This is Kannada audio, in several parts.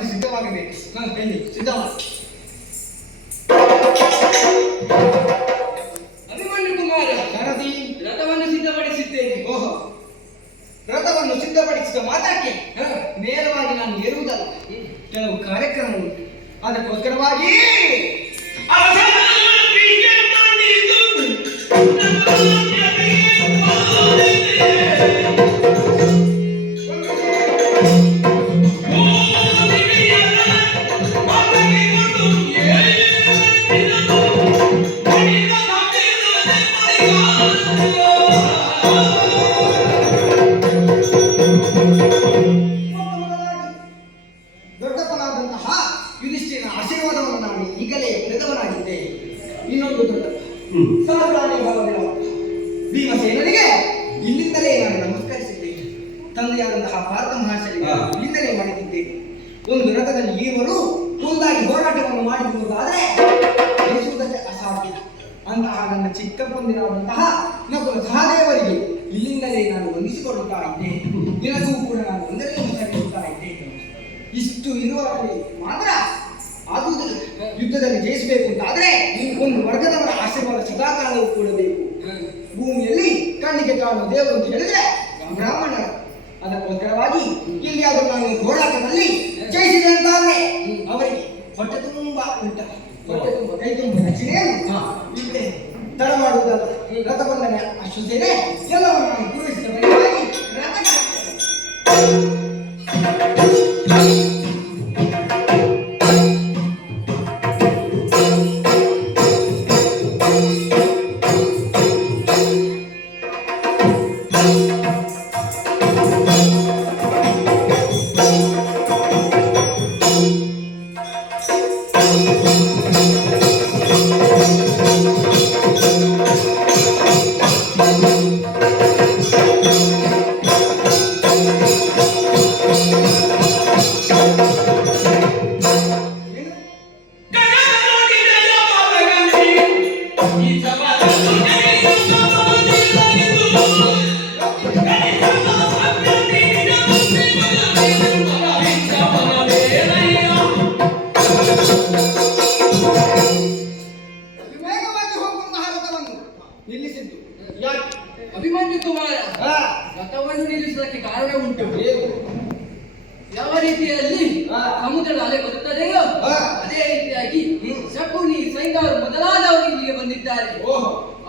ಬಂದು ಸಿದ್ಧವಾಗಬೇಕು. ಎಲ್ಲಿ ಸಿದ್ಧ ಮಾಡಿ. ಅಭಿಮನ್ಯು ಕುಮಾರ ಗಣತಿ ರಥವನ್ನು ಸಿದ್ಧಪಡಿಸಿದ್ದೇನೆ. ಓಹೋ, ರಥವನ್ನು ಸಿದ್ಧಪಡಿಸಿದ ಮಾತ್ರಕ್ಕೆ ನೇರವಾಗಿ ನಾನು ಏರುವುದಲ್ಲ, ಕೆಲವು ಕಾರ್ಯಕ್ರಮ ಉಂಟು. ಅದಕ್ಕೋಸ್ಕರವಾಗಿ ದೊಡ್ಡಪ್ಪನಾದಂತಹ ಯುಧಿಷ್ಠಿರನ ಆಶೀರ್ವಾದವನ್ನು ನಾನು ಈಗಲೇ ಪಡೆದವನಾಗಿದ್ದೇನೆ. ಇನ್ನೊಂದು ದೊಡ್ಡಪ್ಪ ಸಾವಿರಾರು ಭಾವಗಳ ಭೀಮಸೇನನಿಗೆ ಇಲ್ಲಿಂದಲೇ ನಾನು ನಮಸ್ಕರಿಸಿದ್ದೇನೆ. ತಂದೆಯಾದಂತಹ ಭಾರತ ಮಹಾಶಯರಿಗೆ ಇಲ್ಲಿಂದಲೇ ಮಾಡಿದ್ದೇನೆ. ಒಂದು ರಥದಲ್ಲಿ ಇವರು ಒಂದಾಗಿ ಹೋರಾಟವನ್ನು ಮಾಡಿರುವುದಾದರೆ ನಡೆಸುವುದಕ್ಕೆ ಅಸಾಧ್ಯ. ಅಂತಹ ನನ್ನ ಚಿಕ್ಕಪ್ಪಂದಿರಾದಂತಹ ನಕುಲ ಸಹದೇವರಿಗೆ ಇಲ್ಲಿಂದಲೇ ನಾನು ವಂದಿಸಿಕೊಳ್ಳುತ್ತಾ ಇದ್ದೇನೆ. ನಿನಗೂ ಕೂಡ ನಾನು ಒಂದರಲ್ಲಿ ನಮಸ್ಕರಿಸುತ್ತಾ ಇದ್ದೇನೆ. ಇಷ್ಟು ಇರುವಾಗಲೇ ಮಾತ್ರ ಆಗುವುದಿಲ್ಲ. ಯುದ್ಧದಲ್ಲಿ ಜಯಿಸಬೇಕು ಅಂತಾದ್ರೆ ಒಂದು ವರ್ಗದವರ ಆಶೀರ್ವಾದ ಸದಾಕಾಲವೂ ಕೂಡ ಬೇಕು. ಭೂಮಿಯಲ್ಲಿ ಕಣ್ಣಿಗೆ ಕಾಣುವ ದೇವರು ಅಂತ ಹೇಳಿದ್ರೆ ಬ್ರಾಹ್ಮಣರು. ಅದಕ್ಕೋಸ್ಕರವಾಗಿ ಎಲ್ಲಿಯಾದರೂ ನಾನು ಹೋರಾಟದಲ್ಲಿ ಜಯಿಸಿದೆ ಅಂತಾದ್ರೆ ಅವರಿಗೆ ಹೊಟ್ಟೆ ತುಂಬಾ ಊಟ, ಹೊಟ್ಟೆ ತುಂಬ ಕೈ ತುಂಬ ದಕ್ಷಿಣೆಯನ್ನು ಇಲ್ಲದೆ ತಡ ಮಾಡುವುದಲ್ಲ. ರಥಬಂಧನ ಅಶ್ವಸೇನೆ ಎಲ್ಲವನ್ನು ನಾನು ಪೂರೈಸಿದ ಬಳಿಕವಾಗಿ ರಥಕ್ಕೆ ನಿಲ್ಲಿಸಿದ್ದು ಯಾಕೆ? ಅಭಿಮನ್ಯು ಕುಮಾರ ರಥವನ್ನು ನಿಲ್ಲಿಸುವುದಕ್ಕೆ ಕಾರಣ ಉಂಟು. ಯಾವ ರೀತಿಯಲ್ಲಿ ಸಮುದ್ರದ ಅಲೆ ಬರುತ್ತದೆಯೋ ಅದೇ ರೀತಿಯಾಗಿ ಶಕುನಿ, ಸೈಂಧವರು ಮೊದಲಾದವರು ಇಲ್ಲಿಗೆ ಬಂದಿದ್ದಾರೆ.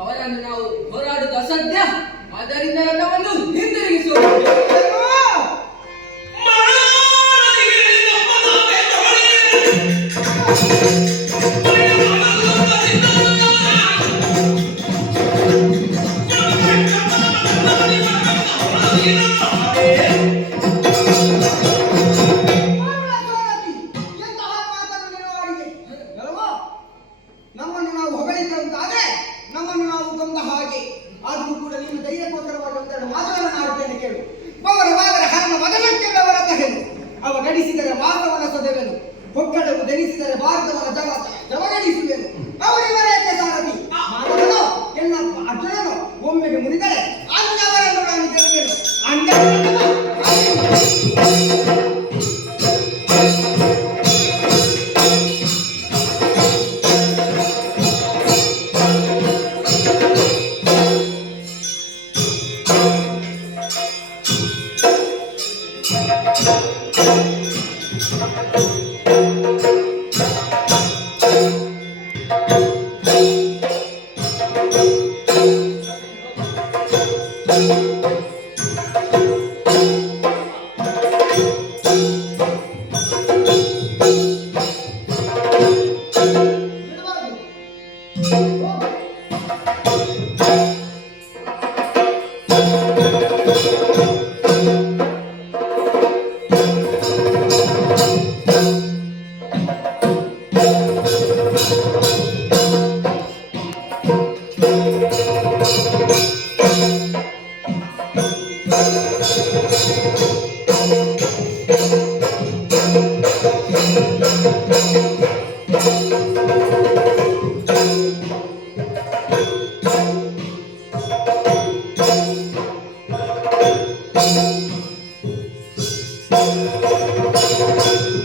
ಅವರನ್ನು ನಾವು ಹೋರಾಡುವುದು ಅಸಾಧ್ಯ. ಆದ್ದರಿಂದ ರಥವನ್ನು ಹಿಂದಿರುಗಿಸುವುದು. ನಮ್ಮನ್ನು ನಾವು ಹೊಗಳಿದ್ದಂತಾದ್ರೆ ನಮ್ಮನ್ನು ನಾವು ಕೊಂದ ಹಾಗೆ. ಆದರೂ ಕೂಡ ನೀನು ಧೈರ್ಯಕೋಸ್ಕರವಾಗಿ ಒಂದೆರಡು ಮಾತುಗಳನ್ನು ಆಡ್ತೇನೆ ಕೇಳು. ಬವರ ವಾದರ ಹರಣ ಮಗನಕ್ಕೆ ಬೆವರ ತಹೆನು, ಅವ ಗಡಿಸಿದರೆ ಭಾರತವನ ಸೊದೆವೆನು, ಹೊಕ್ಕಡವು ಧರಿಸಿದರೆ ಭಾರತವನ ಜವಗಡಿಸುವೆನು. ಅವರಿವರೇಕೆ ಸಾರಥಿ ಮಾನವನು ಎಲ್ಲ ಅರ್ಜುನನು ಒಮ್ಮೆಗೆ ಮುನಿದರೆ ಅಂಗವರನ್ನು ನಾನು ಗೆಲ್ಲುವೆನು.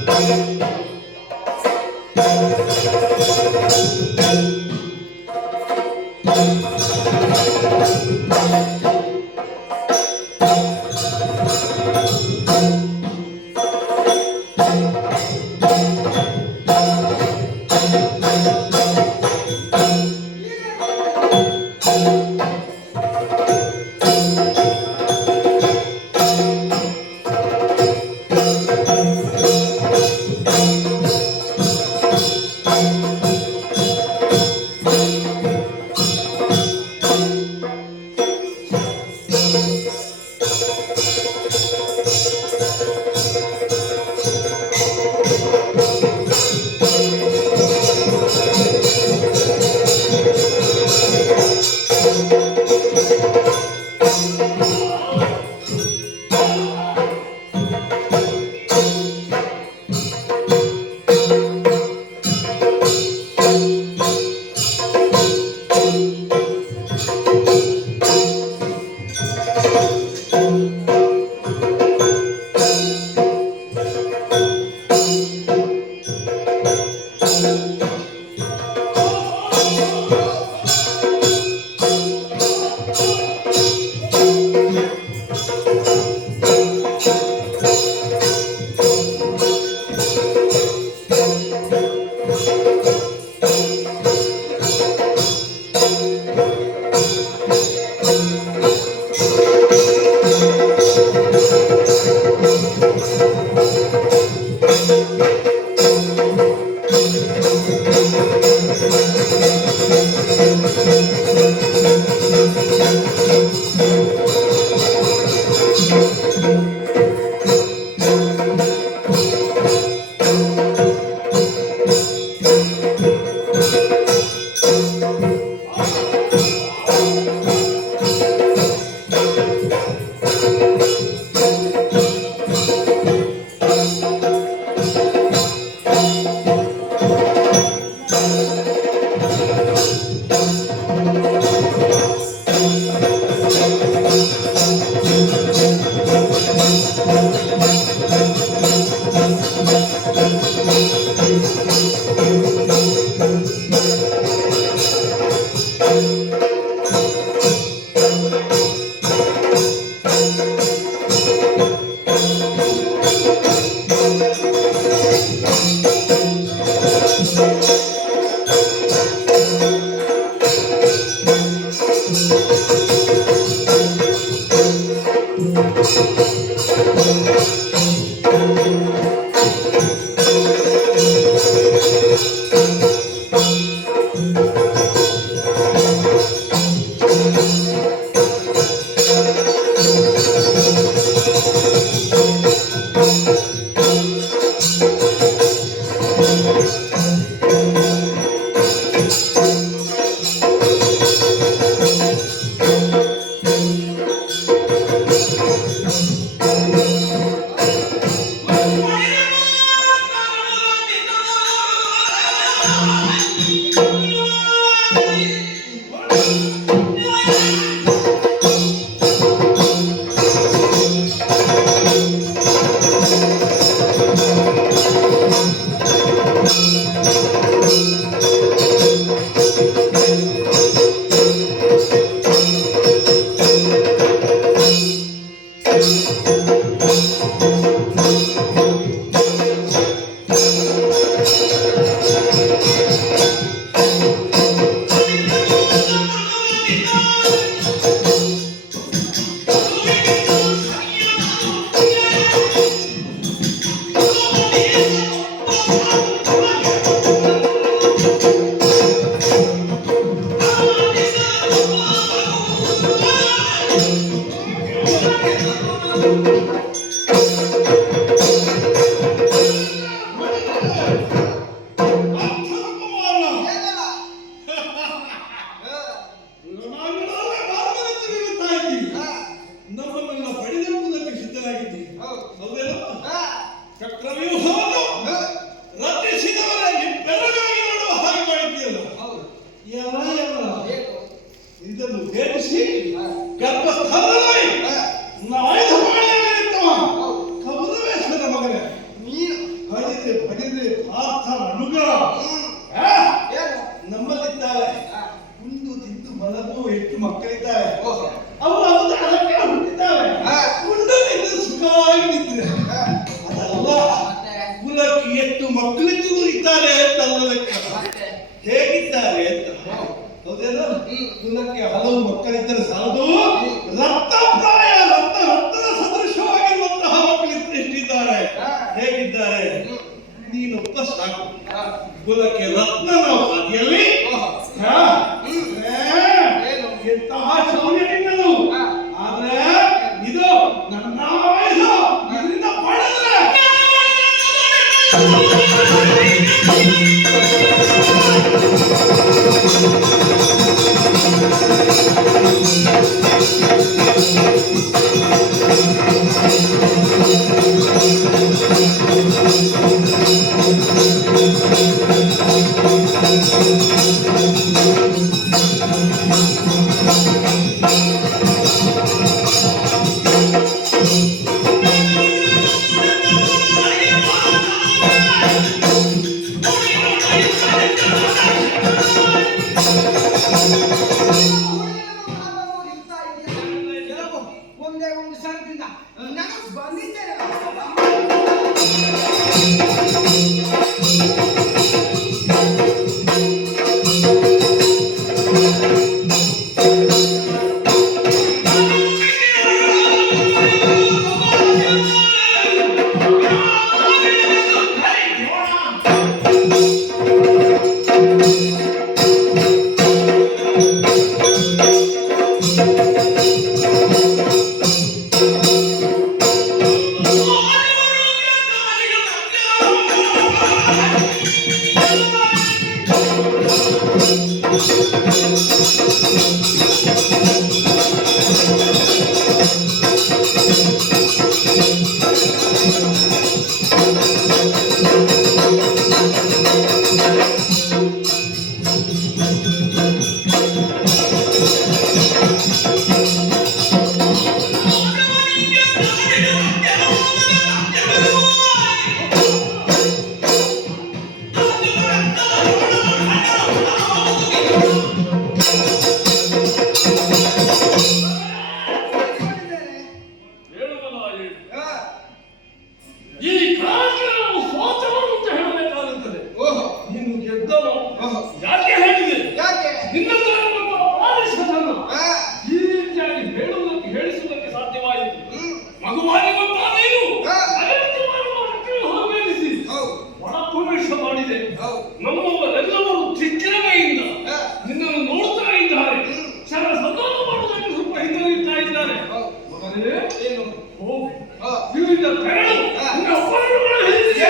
Thank you. ಇದನ್ನು ಭೇದಿಸಿ ಗರ್ಭಸ್ಥಳದಲ್ಲಿ ಆಯುಧ ಮಾಡಿರ್ತವ ಕೌರವೇಶ್ವರ ಮಗನೇ ಬಡಿದೆ ಬಡಿದೆ ಪಾರ್ಥ ಅನುಗ್ರಹ ನಮ್ಮಲ್ಲಿದ್ದಾರೆ ಉಂಡು ತಿಂದು ಮಲಗು ಎಷ್ಟು ಮಕ್ಕಳಿದ್ದಾರೆ ಅವರು ಅವತಾರಕ್ಕೆ ಹುಟ್ಟಿದ್ದಾರೆ ಉಂಡು ತಿಂದು ಸುಖವಾಗಿ ನಿಂತಿದೆ ಅದಲ್ಲ ಕುಲಕ್ಕೆ ಎಷ್ಟು ಮಕ್ಕಳಿಗೂ ಇದ್ದಾರೆ ಅಂತಲ್ಲ ಹೇಗಿದ್ದಾರೆ ಅಂತ ಹೌದೇನೋ ಕುಲಕ್ಕೆ ಹಲವು ಮಕ್ಕಳಿದ್ದರೆ ಸಾಲದು ರಕ್ತಪ್ರಾಯ ರಕ್ತದ ಸದೃಶವಾಗಿರುವಂತಹ ಮಕ್ಕಳು ಎಷ್ಟಿದ್ದಾರೆ ಹೇಗಿದ್ದಾರೆ ನೀನೊಬ್ಬ ಸಾಕು ಕುಲಕ್ಕೆ ರತ್ನನ ಹಾದಿಯಲ್ಲಿ ಎಂತಹ ಶೌರ್ಯ ನಿನ್ನದು ಆದ್ರೆ ಇದು ನನ್ನ ವಯಸ್ಸು ಇದರಿಂದ ಪಡೆದ್ರೆ ಒಂದೇ ಒಂದು ಕ್ಷಣದಿಂದ ನಾನು ಬಂದಿದ್ದೇನೆ. ಈ ಕಾಲಕ್ಕೆ ನಾವು ಸೋತವರು ಅಂತ ಹೇಳಬೇಕಾಗುತ್ತದೆ. ನೀನು ಗೆದ್ದವ ಯಾಕೆ ಹೇಳಿದೆ? ಯಾಕೆ? ನಿನ್ನ ಅಪರಾಧಿಸದನ್ನು ಈ ರೀತಿಯಾಗಿ ಹೇಳುವುದಕ್ಕೆ ಹೇಳಿಸುವುದಕ್ಕೆ ಸಾಧ್ಯವಾಯಿತು. ಮಗುವಾಗಿ ನೀನು ಹೋಗಲಿಸಿ ಒಳಪ್ರವೇಶ ಮಾಡಿದೆ. ನಮ್ಮವರೆಲ್ಲವರು ಚಿಕ್ಕಮೆಯಿಂದ ನಿನ್ನನ್ನು ನೋಡ್ತಾ ಇದ್ದಾರೆ. ಸಂಧಾನ ಮಾಡುವುದಕ್ಕೆ ಸ್ವಲ್ಪ ಹಿಂದಿರುಗ್ತಾ ಇದ್ದಾರೆ. ಮಗನೇ ಏನು? ಇಲ್ಲಿಂದ ತೆರಳು. ನಿನ್ನ ಅಪರಾಧಗಳು ಹೆಚ್ಚಿದೆ.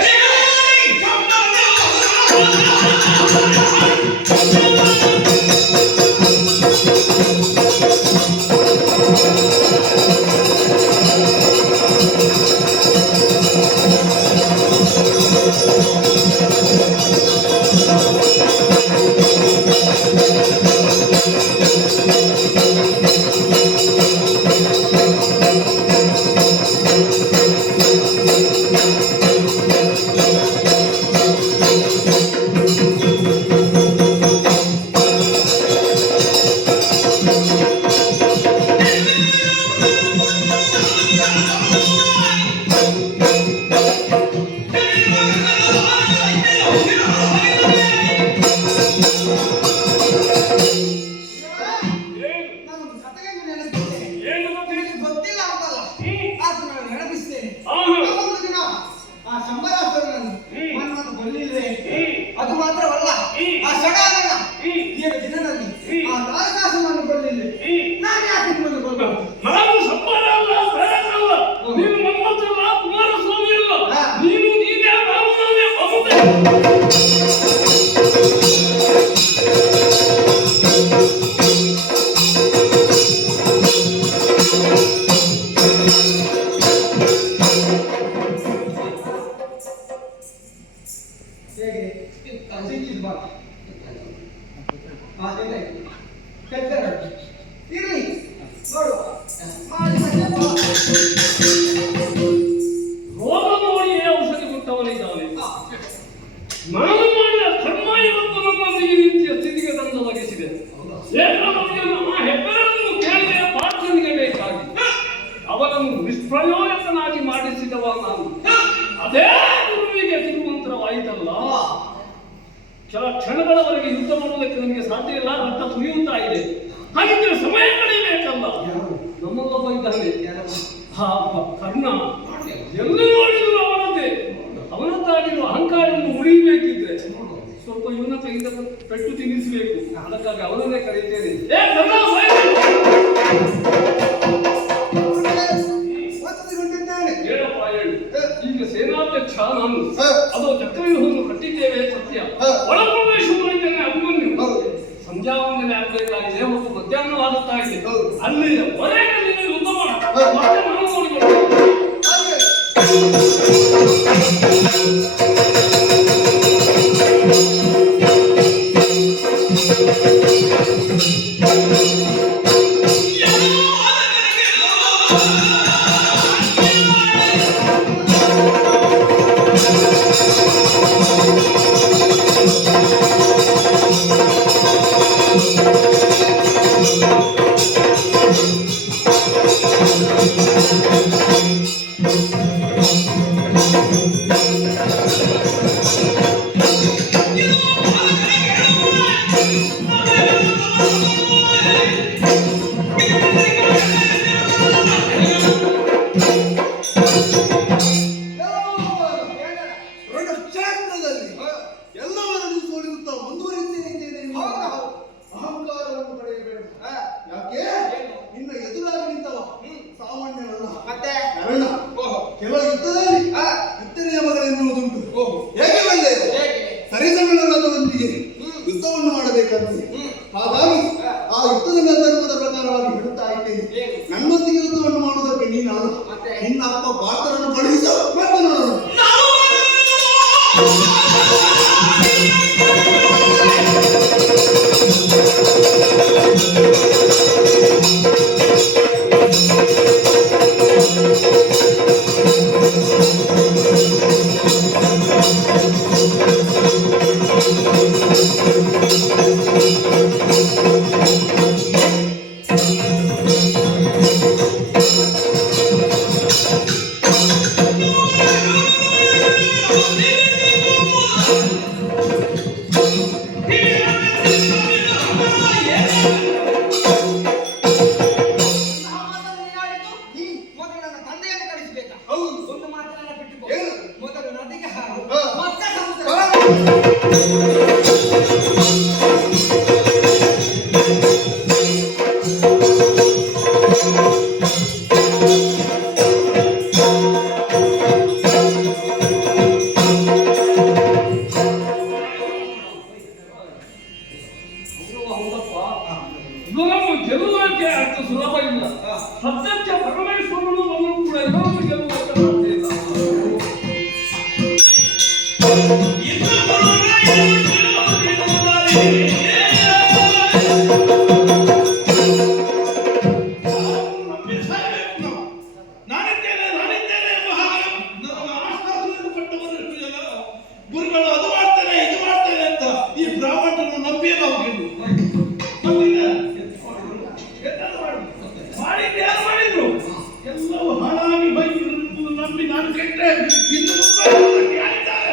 ಅದು ಮಾತ್ರವಲ್ಲ, ಆ ಸಡಾನನ 7 ದಿನದಲ್ಲಿ ಆ ತಾರಕಾಸುರನನ್ನು ಕೊಲ್ಲಿಲ್ಲ. ನಾನು ಯಾಕೆ ನಿಮ್ಮನ್ನು ಕೊಲ್ಲಬೇಕು? ನಾನು ಸಂಬಳ ಅಲ್ಲ, ಬೇಡಲ್ಲ. ನೀನು ಮನ್ಮಥಲ್ಲ, ಕುಮಾರಸ್ವಾಮಿ ಅಲ್ಲ. ನೀನು ನೀನೇ ರಾಮನಾಮೆ ಹೇಗೆ ಸಿಕ್ಕಿದ್ದು ಬಾ. ಇರಲಿ ನೋಡುವ ರೋಗ ನೋಡಿಯೇ ಔಷಧಿ ಕೊಟ್ಟವನಿದ್ದಾನೆ. ನಾನು ಮಾಡಿದ ಕರ್ಮ ಇವತ್ತು ನಮ್ಮನ್ನು ಈ ರೀತಿಯ ಸ್ಥಿತಿಗೆ ತಂದು ಒದಗಿಸಿದೆ. ನಮ್ಮ ಹೆಬ್ಬೆರಳನ್ನು ಕೇಳಿದ ಪಾರ್ಥನಿಗೆ ಬೇಕಾಗಿ ಅವನನ್ನು ನಿಷ್ಪ್ರಯೋಜಕನಾಗಿ ಮಾಡಿಸಿದವ ನಾನು. ಅದೇ ಗುರುವಿಗೆ ತಿರುಮಂತ್ರವಾಯಿತಲ್ಲ. ಕೆಲ ಕ್ಷಣಗಳವರೆಗೆ ಯುದ್ಧ ಮಾಡುವುದಕ್ಕೆ ನನಗೆ ಸಾಧ್ಯ ಇಲ್ಲ. ರಕ್ತ ಸುರಿಯುತ್ತಾ ಇದೆ. ಹಾಗಿದ್ರೆ ಸಮಯ ಕಳೆಯಬೇಕಲ್ಲ. ನಮ್ಮಲ್ಲೊಬ್ಬ ಇದ್ದಾನೆ, ಕರ್ಣ. ಎಲ್ಲಿ ನೋಡಿದ್ರು ಅವನದ್ದೇ. ಅವನದ್ದಾಗಿರುವ ಅಹಂಕಾರವನ್ನು ಮುರಿಯಬೇಕಿದ್ರೆ ಸ್ವಲ್ಪ ಇವನ ಕೈಯಿಂದ ಪೆಟ್ಟು ತಿನ್ನಿಸಬೇಕು. ಅದಕ್ಕಾಗಿ ಅವನನ್ನೇ ಕರೀತೇನೆ. ನಾನು ಅದು ಚಕ್ರವ್ಯೂಹವನ್ನು ಕಟ್ಟಿದ್ದೇವೆ ಸತ್ಯ. ಒಳಪ್ರವೇಶ ಮಾಡಿದ್ದೇನೆ ಅಭಿಮನ್ಯು. ಸಂಧ್ಯಾವಂದನೆ ಆಗಬೇಕಾಗಿದೆ ಮತ್ತು ಮಧ್ಯಾಹ್ನವಾಗುತ್ತಾ ಇದೆ. ಅಲ್ಲಿ ಹೊರಗೆ ಯುದ್ಧ ಮಾಡ ಮತ್ತೆ ನಾನು ನೋಡಿಕೊಳ್ಳುತ್ತೇನೆ. ರಣಕ್ಷೇತ್ರದಲ್ಲಿ ಎಲ್ಲವರನ್ನು ಸೋಲಿಸುತ್ತಾ ಮುಂದುವರಿಯುತ್ತೇನೆ. ಅಹಂಕಾರವನ್ನು ಪಡೆಯಬೇಡ. ಯಾಕೆ ನಿನ್ನ ಎದುರಾಗಿ ನಿಂತವ ಸಾಮಾನ್ಯವಲ್ಲ. ಮತ್ತೆ ಕಾರಣ ಕೆಲವು ಯುದ್ಧದಲ್ಲಿ ಯುದ್ಧ ನಿಯಮಗಳೆನ್ನುವುದುಂಟು. ಹೇಗೆ ಬಂದೆ ಸರಿಸಮನದೊಂದಿಗೆ ಯುದ್ಧವನ್ನು ಮಾಡಬೇಕಾದ್ರೆ ಹಾಗಾಗಿ ಆ ಯುದ್ಧದ ಧರ್ಮದ ಪ್ರಕಾರವಾಗಿ ಹೇಳುತ್ತಾ ಇದ್ದೇನೆ. ನನ್ನೊಂದಿಗೆ ಯುದ್ಧವನ್ನು ಮಾಡುವುದಕ್ಕೆ ನೀನಲ್ಲ, ನಿನ್ನ ಅಪ್ಪ ಪಾತ್ರರನ್ನು ಕಳುಹಿಸು ಮತ್ತೆ ನೋಡೋಣ. ಮೊದಲು ನನ್ನ ತಂದೆಯನ್ನು ಕಳಿಸಬೇಕಾ? ಹೌದು. ಒಂದು ಮಾತನ್ನ ಬಿಟ್ಟುಕೋ. ಏನು? ಮೊದಲು ನದಿಗೆ ಹಾರು, ಹಾ. ಮತ್ತೆ ಸಮುದ್ರ. ಇವರನ್ನು ಗೆಲ್ಲುವುದಕ್ಕೆ ಅಷ್ಟು ಸುಲಭ ಇಲ್ಲ. ಸತ್ಯಕ್ಕೆ ಪರಮೇಶ್ವರನು ಬಂದರೂ ಕೂಡ ಇವರನ್ನು ಗೆಲ್ಲುವುದಕ್ಕೆ ಸಾಧ್ಯ ಇಲ್ಲ. ಗುರುಗಳು ಅದು ಮಾಡ್ತಾರೆ ಇದು ಮಾಡ್ತಾರೆ ಅಂತ ಈ ಬ್ರಾಹ್ಮಣರನ್ನು ನಂಬಿ ನಾವು ಮಾಡಿದ್ದು ಯಾರು ಮಾಡಿದ್ರು? ಎಲ್ಲವೂ ಹಾಳಾಗಿ ಹೋಯ್ತು ನಂಬಿ ನಾನು ಕೆಟ್ಟೆ. ಇನ್ನು ಮುಂದೆ ಯಾರಿದ್ದಾರೆ?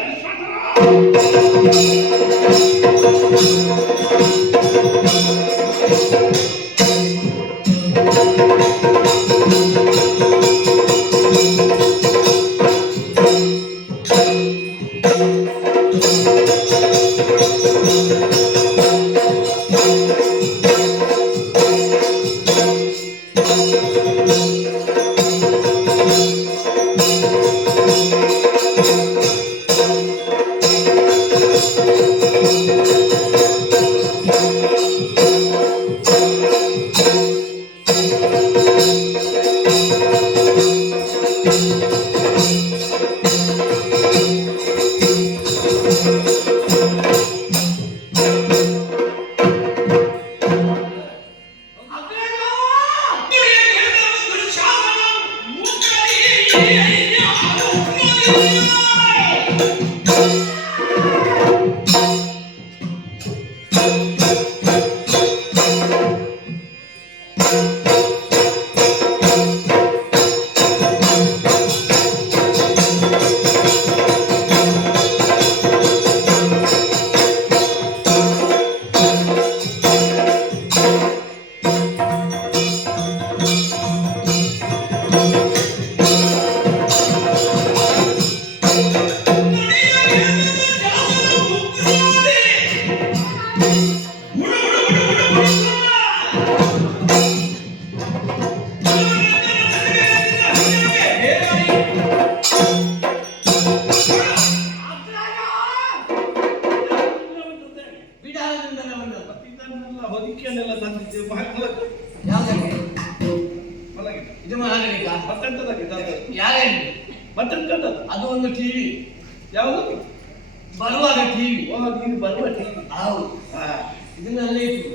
ಯಾರೇ ಮತ್ತೆ ಎಂತದ್ದು? ಅದು ಒಂದು ಟಿವಿ ಯಾವುದು? ಬರುವಾಗ ಟಿವಿ. ನೀನು ಬರುವ ಟಿವಿ. ಹೌದು ಇದನ್ನೆಲ್ಲ ಇತ್ತು.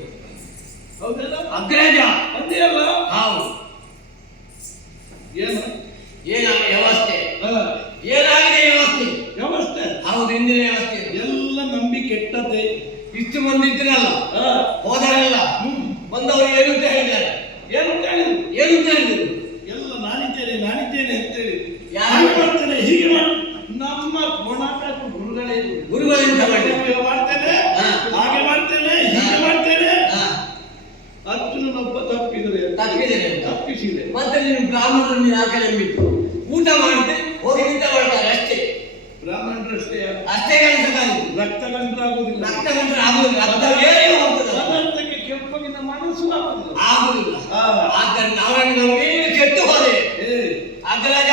ಹೌದಲ್ಲ? ಅಗ್ರಜ ಅಂದೆಯಲ್ಲ? ಹೌದು. ಏನು? ವ್ಯವಸ್ಥೆ ಹಾ. ಏನಾಗಿದೆ ವ್ಯವಸ್ಥೆ? ವ್ಯವಸ್ಥೆ ಹೌದು, ಇಂದಿನ ವ್ಯವಸ್ಥೆ ಎಲ್ಲ ನಂಬಿ ಕೆಟ್ಟದ್ದೇ. ಇಷ್ಟು ಮಂದಿ ಇದ್ರಲ್ಲ, ಹಾ. ಹೋದರಲ್ಲ, ಬಂದವರು ಏನು ಅಂತ ಹೇಳಿದ್ದಾರೆ. ಏನು ಅಂತ ಹೇಳಿದ್ರು? ಏನು ಅಂತ ಹೇಳಿದ್ರು? ಎಲ್ಲ ನಾನಿದ್ದೇನೆ ಅಂತೇಳಿ ಯಾರು? ಹಾಗೆ ಮಾಡ್ತೇನೆ, ಹೀಗೆ ಮಾಡ್ತೇನೆ. ನಮ್ಮ ಕೋಣಾಟ ಗುರುಗಳೇ ಗುರುಗಳಿಂದ ಮಾಡಿ. ಮಾಡ್ತೇನೆ, ಹಾ. ಹಾಗೆ ಮಾಡ್ತೇನೆ, ಹೀಗೆ ಮಾಡ್ತೇನೆ. ಹಾ, ಅರ್ಜುನನೊಬ್ಬ ತಪ್ಪಿಸಿದೆ. ಮತ್ತೆ ನೀನು ಬ್ರಾಹ್ಮಣರನ್ನು ಯಾಕೆ ನಂಬಿತ್ತು? ಊಟ ಮಾಡಿದ್ರೆ ಹೋಗಿ ನಿಂತ ಮಾಡ್ತಾರೆ ಅಷ್ಟೇ. ಬ್ರಾಹ್ಮಣರಷ್ಟೇ ಅಷ್ಟೇ ಕೆಲಸಕ್ಕಾಗಿ ರಕ್ತ ಗಂಟರಾಗುವುದಿಲ್ಲ. ರಕ್ತ ಗಂಟಲು ಆಗುದಿಲ್ಲ. ಅರ್ಥವೇನೂ ಹೋಗ್ತದೆ. ಪದಾರ್ಥಕ್ಕೆ ಕೆಂಪಗಿನ ಮನಸ್ಸು ಆಗುದಿಲ್ಲ. ಆಗುದಿಲ್ಲ. ಹಾ. ಆದ್ದರಿಂದ ಅವರನ್ನು ನಂಬಿ ಕೆಟ್ಟು ಹೋದೆ. ಅಗ್ರಜ,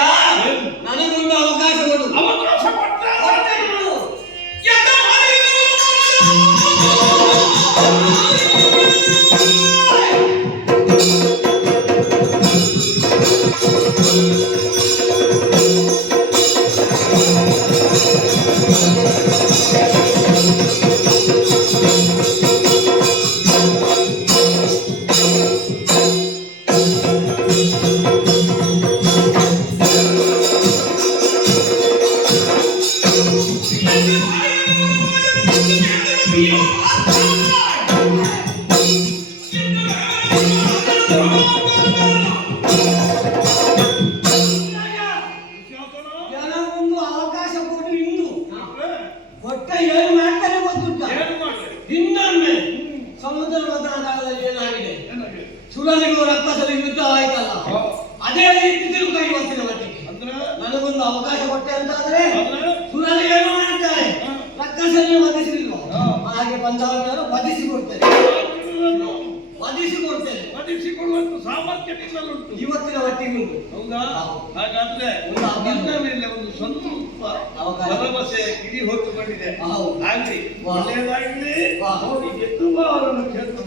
ನನಗೊಂದು ಅವಕಾಶ ಕೊಡು. ಅವಕಾಶ ಕೊಟ್ಟರೆ ಕೊಡ್ತೇನೆ ನೋಡು. ನನಗೊಂದು ಅವಕಾಶ ಕೊಡು. ಇಂದು ಕೊಟ್ಟ ಏನು ಮಾಡ್ತಾರೆ ಗೊತ್ತುಂಟ? ಇನ್ನೊಮ್ಮೆ ಸಮುದ್ರ ಮಂಥನದಲ್ಲಿ ಏನಾಗಿದೆ? ಸುರನಿಗೂ ರಕ್ಕಸರಿಗೂ ಯುದ್ಧ ಆಯ್ತಲ್ಲ, ಅದೇ ರೀತಿ ತಿರುಗ ಇವತ್ತಿನ ಮಟ್ಟಿಗೆ ನನಗೊಂದು ಅವಕಾಶ ಕೊಟ್ಟೆ ಅಂತಾದ್ರೆ ಸುರಲಿ ಏನು ಮಾಡ್ತಾರೆ? ರಕ್ಕಸರಿಗೆ ವಧಿಸಲಿಲ್ಲ. ಹಾಗೆ ಬಂದವರನ್ನು ವಧಿಸಿಕೊಡ್ತೇನೆ. ವಧಿಸಿಕೊಳ್ಳುವಂತ ಸಾಮರ್ಥ್ಯ ನಿನ್ನಲ್ಲುಂಟು. ಇವತ್ತಿನ ಮಟ್ಟಿಗೆ ಉಂಟು. ಹೌದಾ? ಹಾಗಾದ್ರೆ ನಿನ್ನ ಮೇಲೆ ಒಂದು ಸ್ವಲ್ಪ ಭರವಸೆ ಕಿಡಿ ಹೊತ್ತು ಬಂದಿದೆ. ಹೌದು. ಆಗ್ಲಿ, ವಾ. ಒಳ್ಳೆಯದಾಗ್ಲಿ. ವಾ. ಹೋಗಿ ಗೆದ್ದು ಬಾ ಅವರನ್ನು ಗೆದ್ದು